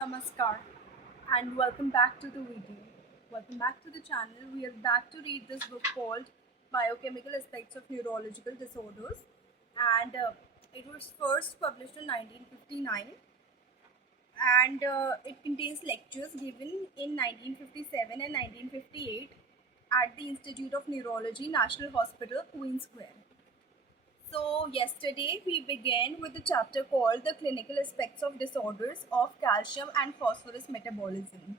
Namaskar and welcome back to the video. Welcome back to the channel. We are back to read this book called Biochemical Aspects of Neurological Disorders, and it was first published in 1959, and it contains lectures given in 1957 and 1958 at the Institute of Neurology, National Hospital, Queen Square. So, yesterday we began with the chapter called The Clinical Aspects of Disorders of Calcium and Phosphorus Metabolism.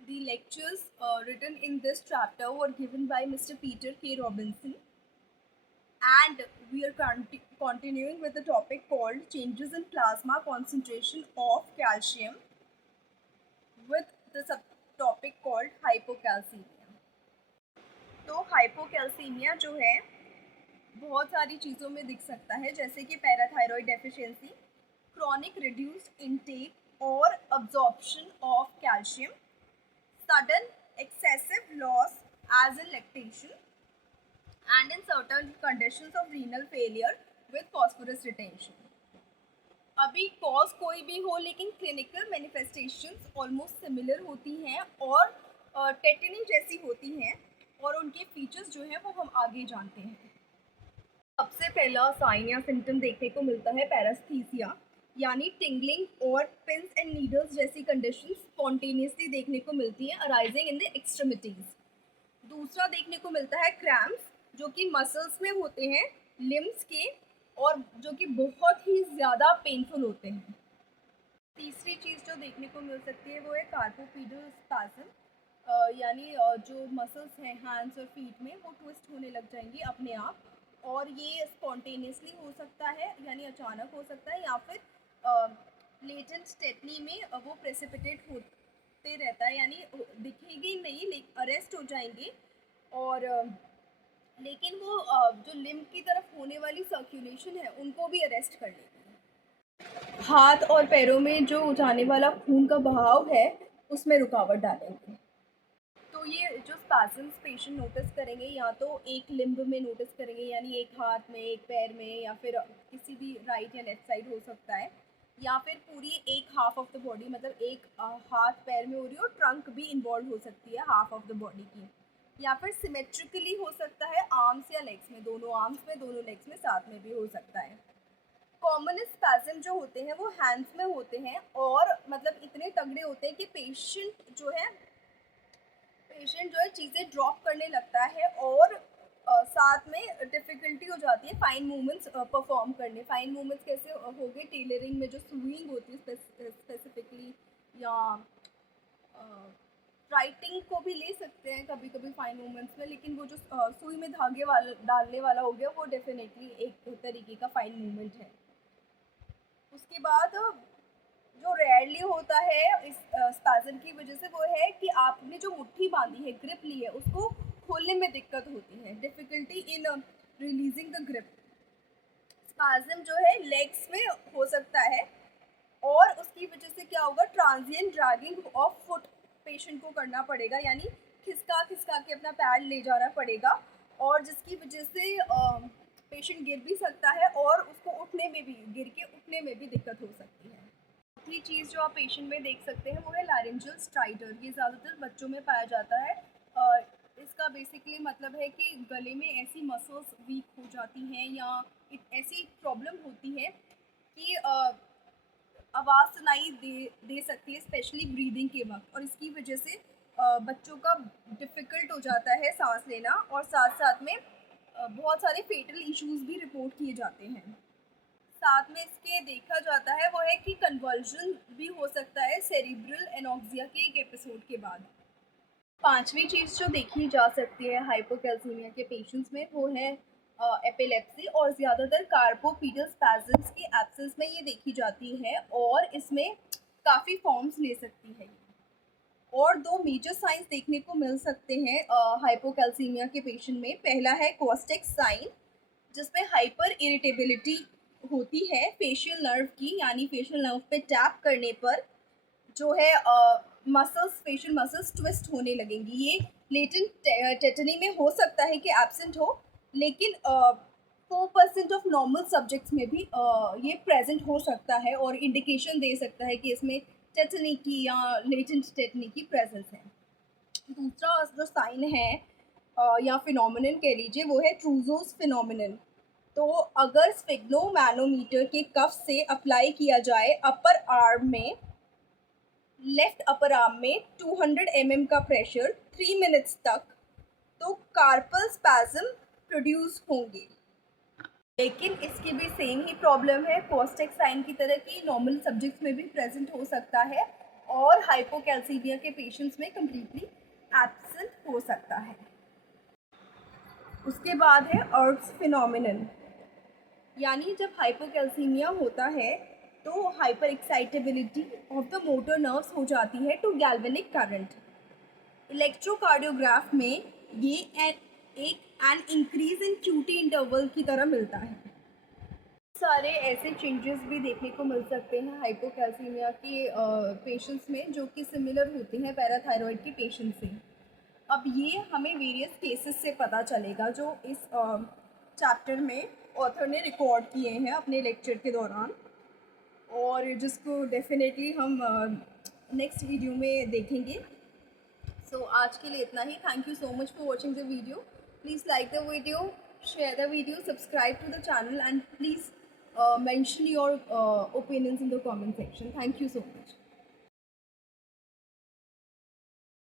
The lectures written in this chapter were given by Mr. Peter K. Robinson, and we are continuing with the topic called Changes in Plasma Concentration of Calcium with the subtopic called Hypocalcemia. तो hypocalcaemia जो है बहुत सारी चीज़ों में दिख सकता है, जैसे कि parathyroid deficiency, chronic reduced intake और absorption of calcium, sudden excessive loss as in lactation and in certain conditions of renal failure with phosphorus retention. अभी कॉज कोई भी हो, लेकिन क्लिनिकल मैनिफेस्टेशंस ऑलमोस्ट सिमिलर होती हैं और टेटनी जैसी होती हैं, और उनके फीचर्स जो हैं वो हम आगे जानते हैं। सबसे पहला साइन या सिम्टम देखने को मिलता है पैरास्थीसिया, यानी टिंगलिंग और पिंस एंड नीडल्स जैसी कंडीशन स्पॉन्टेनियसली देखने को मिलती हैं अराइजिंग इन द एक्सट्रीमिटीज। दूसरा देखने को मिलता है क्रैम्प्स, जो कि मसल्स में होते हैं लिम्स के, और जो कि बहुत ही ज़्यादा पेनफुल होते हैं। तीसरी चीज़ जो देखने को मिल सकती है वो है कार्पोपीडल स्पैज़म, यानी जो मसल्स हैं हैंड्स और फीट में वो ट्विस्ट होने लग जाएंगी अपने आप, और ये स्पॉन्टेनियसली हो सकता है, यानी अचानक हो सकता है, या फिर लेटेंट टेटनी में वो प्रेसिपिटेट होते रहता है, यानी दिखेगी नहीं, अरेस्ट हो जाएंगे, और लेकिन वो जो लिम्ब की तरफ होने वाली सर्कुलेशन है उनको भी अरेस्ट कर लेगी। हाथ और पैरों में जो जाने वाला खून का बहाव है उसमें रुकावट डालेंगे। तो ये जो स्पैज़म्स पेशेंट नोटिस करेंगे, या तो एक लिम्ब में नोटिस करेंगे, यानी एक हाथ में, एक पैर में, या फिर किसी भी राइट या लेफ्ट साइड हो सकता है, या फिर पूरी एक हाफ ऑफ द बॉडी, मतलब एक हाथ पैर में हो रही हो, ट्रंक भी इन्वॉल्व हो सकती है हाफ ऑफ द बॉडी की, या फिर सिमेट्रिकली हो सकता है आर्म्स या लेग्स में, दोनों आर्म्स में, दोनों लेग्स में साथ में भी हो सकता है। कॉमन स्पैज़म जो होते हैं वो हैंड्स में होते हैं, और मतलब इतने तगड़े होते हैं कि पेशेंट जो है चीज़ें ड्रॉप करने लगता है, और साथ में डिफ़िकल्टी हो जाती है फाइन मूवमेंट्स परफॉर्म करने। फाइन मूवमेंट्स कैसे हो गए, टेलरिंग में जो सुइंग होती है स्पेसिफिकली, या राइटिंग को भी ले सकते हैं कभी कभी फाइन मूवमेंट्स में, लेकिन वो जो सुई में धागे वाला डालने वाला हो गया वो डेफिनेटली एक तरीके का फाइन मूवमेंट है। उसके बाद जो रेयरली होता है इस स्पैज़म की वजह से वो है कि आपने जो मुट्ठी बांधी है, ग्रिप ली है, उसको खोलने में दिक्कत होती है, difficulty in releasing the grip. Spasm जो है लेग्स में हो सकता है, और उसकी वजह से क्या होगा, transient dragging of foot patient को करना पड़ेगा, यानी खिसका खिसका के अपना पैर ले जाना पड़ेगा, और जिसकी वजह से पेशेंट गिर भी सकता है, और उसको उठने में भी, गिर के उठने में भी दिक्कत हो सकती है। चौथी चीज़ जो आप पेशेंट में देख सकते हैं वो है लारेंजियल स्ट्राइडर। ये ज़्यादातर बच्चों में पाया जाता है। इसका बेसिकली मतलब है कि गले में ऐसी मसल्स वीक हो जाती हैं, या ऐसी प्रॉब्लम होती है कि आवाज़ सुनाई दे सकती है, स्पेशली ब्रीदिंग के वक्त, और इसकी वजह से बच्चों का डिफ़िकल्ट हो जाता है सांस लेना, और साथ साथ में बहुत सारे फेटल इश्यूज भी रिपोर्ट किए जाते हैं। साथ में इसके देखा जाता है वो है कि कन्वर्जन भी हो सकता है सेरिब्रल एनॉक्सिया के एक एपिसोड के बाद। पांचवी चीज़ जो देखी जा सकती है हाइपोकैल्सीमिया के पेशेंट्स में वो है एपिलेप्सी, और ज़्यादातर कार्पोपीडल स्पैज़म्स की एब्सेंस में ये देखी जाती है, और इसमें काफ़ी फॉर्म्स ले सकती है। और दो मेजर साइंस देखने को मिल सकते हैं हाइपोकैल्सीमिया के पेशेंट में। पहला है कोस्टेक साइन, जिसमें हाइपर इरिटेबिलिटी होती है फेशियल नर्व की, यानी फेशियल नर्व पे टैप करने पर जो है मसल्स, फेशियल मसल्स ट्विस्ट होने लगेंगी। ये लेटेंट टेटनी में हो सकता है कि एब्सेंट हो, लेकिन 4% ऑफ नॉर्मल सब्जेक्ट्स में भी ये प्रेजेंट हो सकता है और इंडिकेशन दे सकता है कि इसमें टेटनी की या लेटेंट टेटनी की प्रेजेंस है। दूसरा जो साइन है या फिनोमिनन कह लीजिए, वो है ट्रूजोस फिनोमिनन। तो अगर स्फिग्नोमैनोमीटर के कफ से अप्लाई किया जाए अपर आर्म में, लेफ्ट अपर आर्म में 200 mm का प्रेशर 3 मिनट्स तक, तो कार्पल स्पैज्म प्रोड्यूस होंगे। लेकिन इसकी भी सेम ही प्रॉब्लम है, कोस्टेक साइन की तरह की नॉर्मल सब्जेक्ट्स में भी प्रेजेंट हो सकता है और हाइपोकैल्सीमिया के पेशेंट्स में कम्प्लीटली एब्सेंट हो सकता है। उसके बाद है अर्ट्स फिनोमिनन, यानी जब हाइपोकैल्सीमिया होता है तो hyper excitability of the motor nerves हो जाती है टू गैल्वेनिक करंट। इलेक्ट्रोकार्डियोग्राफ में ये an increase in QT interval की तरह मिलता है। सारे ऐसे चेंजेस भी देखने को मिल सकते हैं हाइपोकैल्सीमिया के पेशेंट्स में, जो कि सिमिलर होते हैं पैराथायरॉयड के पेशेंट से। अब ये हमें वेरियस केसेस से पता चलेगा जो इस चैप्टर में ऑथर ने रिकॉर्ड किए हैं अपने लेक्चर के दौरान, और जिसको डेफिनेटली हम नेक्स्ट वीडियो में देखेंगे। सो आज के लिए इतना ही। Thank you so much for watching the video. Please like the video, share the video, subscribe to the channel, and please mention your opinions in the comment section. Thank you so much.